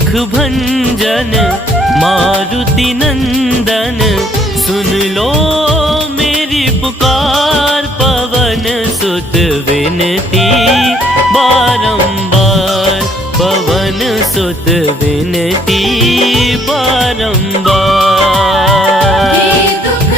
दुख भंजन मारुति नंदन, सुन लो मेरी पुकार। पवन सुत विनती बारंबार, पवन सुत विनती बारंबार। हे दुख